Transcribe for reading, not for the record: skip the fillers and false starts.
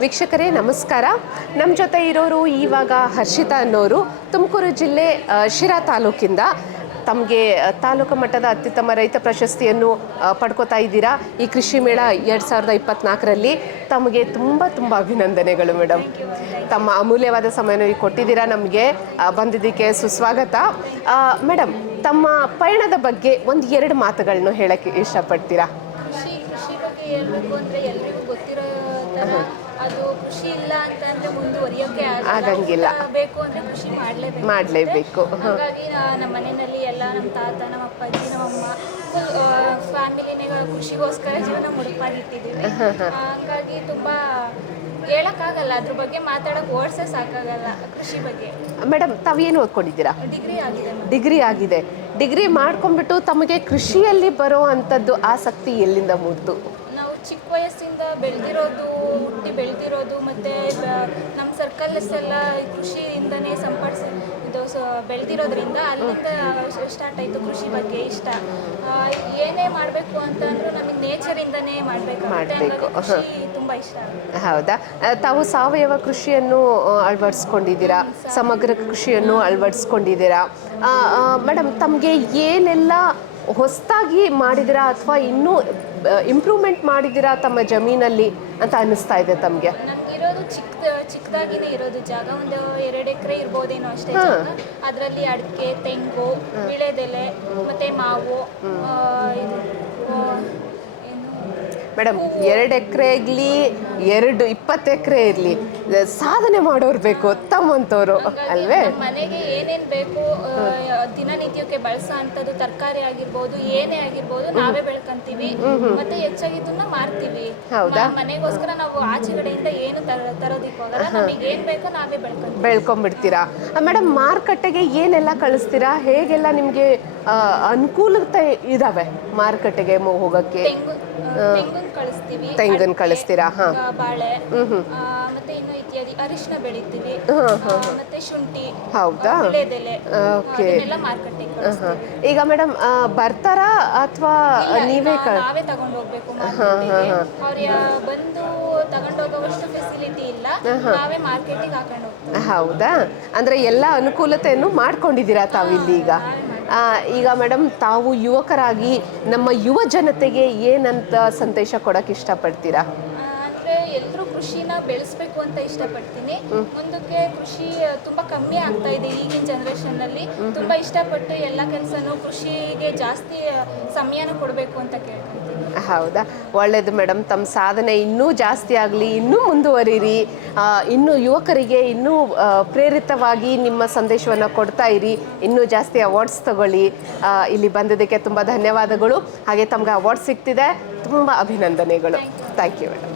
ವೀಕ್ಷಕರೇ ನಮಸ್ಕಾರ. ನಮ್ಮ ಜೊತೆ ಇರೋರು ಇವಾಗ ಹರ್ಷಿತಾ ಅನ್ನೋರು ತುಮಕೂರು ಜಿಲ್ಲೆ ಶಿರಾ ತಾಲೂಕಿಂದ. ತಮಗೆ ತಾಲೂಕು ಮಟ್ಟದ ಅತ್ಯುತ್ತಮ ರೈತ ಪ್ರಶಸ್ತಿಯನ್ನು ಪಡ್ಕೋತಾ ಇದ್ದೀರಾ ಈ ಕೃಷಿ ಮೇಳ 2024ರಲ್ಲಿ. ತಮಗೆ ತುಂಬ ಅಭಿನಂದನೆಗಳು ಮೇಡಮ್. ತಮ್ಮ ಅಮೂಲ್ಯವಾದ ಸಮಯನ ಕೊಟ್ಟಿದ್ದೀರಾ ನಮಗೆ, ಬಂದಿದ್ದಕ್ಕೆ ಸುಸ್ವಾಗತ. ಮೇಡಮ್, ತಮ್ಮ ಪಯಣದ ಬಗ್ಗೆ ಎರಡು ಮಾತುಗಳನ್ನು ಹೇಳಕ್ಕೆ ಇಷ್ಟಪಡ್ತೀರಾ? ಕೃಷಿ ಬಗ್ಗೆ ಹೇಳಬೇಕು ಅಂದರೆ ಎಲ್ರಿಗೂ ಗೊತ್ತಿರೋ ಥರ ಅದು ಕೃಷಿ ಇಲ್ಲ ಅಂತಂದರೆ ಮುಂದುವರಿಯೋಕ್ಕೆ ಆಗಂಗಿಲ್ಲ. ಬೇಕು ಅಂದರೆ ಕೃಷಿ ಮಾಡಲೇಬೇಕು. ಹಾಗಾಗಿ ನಮ್ಮ ಮನೆಯಲ್ಲಿ ಎಲ್ಲ ನಮ್ಮ ತಾತ, ನಮ್ಮ ಅಪ್ಪಾಜಿ, ನಮ್ಮಮ್ಮ ಫುಲ್ ಫ್ಯಾಮಿಲಿನೇ ಕೃಷಿಗೋಸ್ಕರ ಜೀವನ ಮುಡುಪಾಗಿಟ್ಟಿದ್ದೀವಿ. ಹಾಗಾಗಿ ತುಂಬ ಹೇಳೋಕ್ಕಾಗಲ್ಲ, ಅದ್ರ ಬಗ್ಗೆ ಮಾತಾಡೋಕೆ ವರ್ಡ್ಸೇ ಸಾಕಾಗಲ್ಲ ಕೃಷಿ ಬಗ್ಗೆ. ಮೇಡಮ್, ತಾವೇನು ಓದ್ಕೊಂಡಿದ್ದೀರಾ? ಡಿಗ್ರಿ ಆಗಿದೆ. ಡಿಗ್ರಿ ಮಾಡ್ಕೊಂಡ್ಬಿಟ್ಟು ತಮಗೆ ಕೃಷಿಯಲ್ಲಿ ಬರೋ ಅಂಥದ್ದು ಆಸಕ್ತಿ ಎಲ್ಲಿಂದ ಮೂಡ್ತು? ನಾವು ಚಿಕ್ಕ ವಯಸ್ಸಿಂದ ಹುಟ್ಟಿ ಬೆಳೆದಿರೋದು ಮತ್ತು ನಮ್ಮ ಸರ್ಕಲ್ಸ್ ಎಲ್ಲ ಕೃಷಿಯಿಂದನೇ ಬೆಳೆದಿರೋದ್ರಿಂದ ಅಲ್ಲಿಂದ ಸ್ಟಾರ್ಟ್ ಆಯಿತು ಕೃಷಿ ಬಗ್ಗೆ ಇಷ್ಟ. ಏನೇ ಮಾಡಬೇಕು ಅಂತಂದ್ರೂ ನಮಗೆ ನೇಚರಿಂದನೇ ಮಾಡಬೇಕು. ಕೃಷಿ ತುಂಬ ಇಷ್ಟ. ಹೌದಾ? ತಾವು ಸಾವಯವ ಕೃಷಿಯನ್ನು ಅಳವಡಿಸ್ಕೊಂಡಿದ್ದೀರಾ, ಸಮಗ್ರ ಕೃಷಿಯನ್ನು ಅಳವಡಿಸ್ಕೊಂಡಿದ್ದೀರಾ. ಮೇಡಮ್, ತಮಗೆ ಏನೆಲ್ಲ ಹೊಸದಾಗಿ ಮಾಡಿದಿರಾ ಅಥವಾ ಇನ್ನೂ ಇಂಪ್ರೂವ್ಮೆಂಟ್ ಮಾಡಿದಿರಾ ತಮ್ಮ ಜಮೀನಲ್ಲಿ ಅಂತ ಅನ್ನಿಸ್ತಾ ಇದೆ ತಮಗೆ? ನಮಗಿರೋದು ಚಿಕ್ಕದಾಗಿನೇ ಇರೋದು ಜಾಗ, ಒಂದು 2 ಎಕರೆ ಇರ್ಬೋದೇನೋ ಅಷ್ಟೇ. ಅದರಲ್ಲಿ ಅಡಿಕೆ, ತೆಂಗು, ವಿಳೆದೆಲೆ ಮತ್ತು ಮಾವು, ಮೇಡಮ್, 2 ಎಕರೆ ಆಗಲಿ 20 ಎಕರೆ ಇರಲಿ, ಸಾಧನೆ ಮಾಡೋರು ಬೇಕು ತಮ್ಮಂಥವ್ರು ಅಲ್ವೇ? ಮನೆಗೆ ಏನೇನು ಬೇಕು ದಿನನಿತ್ಯಕ್ಕೆ ಬಳಸೋ ಅಂಥದ್ದು ತರಕಾರಿ ಆಗಿರ್ಬೋದು, ಏನೇ ಆಗಿರ್ಬೋದು ನಾವೇ ಬೆಳ್ಕೊಂತೀವಿ. ಮತ್ತೆ ಹೆಚ್ಚಾಗಿದ್ದನ್ನ ಮಾರ್ತೀವಿ. ಹೌದಾ? ಮನೆಗೋಸ್ಕರ ನಾವು ಆಚೆಗಡೆಯಿಂದ ಏನು ತರೋದಿಕ್ಕೆ ಹೋಗಲ್ಲ. ನಮಗೆ ಏನು ಬೇಕೋ ನಾವೇ ಬೆಳ್ಕೊಂಡ್ಬಿಡ್ತೀರಾ. ಮೇಡಮ್, ಮಾರುಕಟ್ಟೆಗೆ ಏನೆಲ್ಲ ಕಳಿಸ್ತೀರಾ? ಹೇಗೆಲ್ಲ ನಿಮಗೆ ಅನುಕೂಲತೆ ಇದಾವೆ ಮಾರುಕಟ್ಟೆಗೆ ಹೋಗೋಕ್ಕೆ? ತೆಂಗನ್ ಕಳಿಸ್ತೀರಾ? ಬಾಳೆ, ಮತ್ತೆ ಇನ್ನು ಇತ್ಯಾದಿ ಅರಿಶಿನ ಬೆಳಿತೀವಿ, ಮತ್ತೆ ಶುಂಠಿ. ಹೌದಾ? ಓಕೆ. ಈಗ ಮೇಡಮ್, ಬರ್ತಾರಾ ಅಥವಾ ನೀವೇ ನಾವೇ ತಗೊಂಡು ಹೋಗ್ಬೇಕು? ಅವ್ರ ಬಂದು ತಗೊಂಡೋಗೋವಷ್ಟು ಫೆಸಿಲಿಟಿ ಇಲ್ಲ, ನಾವೇ ಮಾರ್ಕೆಟಿಗೆ ಹಾಕೊಂಡು ಹೋಗ್ತೀವಿ. ಹೌದಾ? ಅಂದ್ರೆ ಎಲ್ಲ ಅನುಕೂಲತೆಯನ್ನು ಮಾಡ್ಕೊಂಡಿದ್ದೀರಾ ತಾವಿಲ್ಲಿ ಈಗ? ಈಗ ಮೇಡಮ್, ತಾವು ಯುವಕರಾಗಿ ನಮ್ಮ ಯುವ ಜನತೆಗೆ ಏನಂತ ಸಂದೇಶ ಕೊಡಕ್ಕೆ ಇಷ್ಟಪಡ್ತೀರಾ? ಅಂದರೆ ಎಲ್ಲರೂ ಕೃಷಿನ ಬೆಳೆಸಬೇಕು ಅಂತ ಇಷ್ಟಪಡ್ತೀನಿ. ಮುಂದಕ್ಕೆ ಕೃಷಿ ತುಂಬ ಕಮ್ಮಿ ಆಗ್ತಾ ಇದೆ ಈಗಿನ ಜನ್ರೇಷನ್ನಲ್ಲಿ. ತುಂಬ ಇಷ್ಟಪಟ್ಟು ಎಲ್ಲ ಕೆಲಸನೂ ಕೃಷಿಗೆ ಜಾಸ್ತಿ ಸಮಯನ ಕೊಡಬೇಕು ಅಂತ ಕೇಳ್ತೀನಿ. ಹೌದಾ? ಒಳ್ಳೇದು ಮೇಡಮ್. ತಮ್ಮ ಸಾಧನೆ ಇನ್ನೂ ಜಾಸ್ತಿ ಆಗಲಿ, ಇನ್ನೂ ಮುಂದುವರಿರಿ. ಇನ್ನೂ ಯುವಕರಿಗೆ ಇನ್ನೂ ಪ್ರೇರಿತವಾಗಿ ನಿಮ್ಮ ಸಂದೇಶವನ್ನು ಕೊಡ್ತಾ ಇರಿ. ಇನ್ನೂ ಜಾಸ್ತಿ ಅವಾರ್ಡ್ಸ್ ತಗೊಳ್ಳಿ. ಇಲ್ಲಿ ಬಂದಿದ್ದಕ್ಕೆ ತುಂಬ ಧನ್ಯವಾದಗಳು. ಹಾಗೆ ತಮಗೆ ಅವಾರ್ಡ್ ಸಿಗ್ತಿದೆ, ತುಂಬ ಅಭಿನಂದನೆಗಳು. Thank you madam.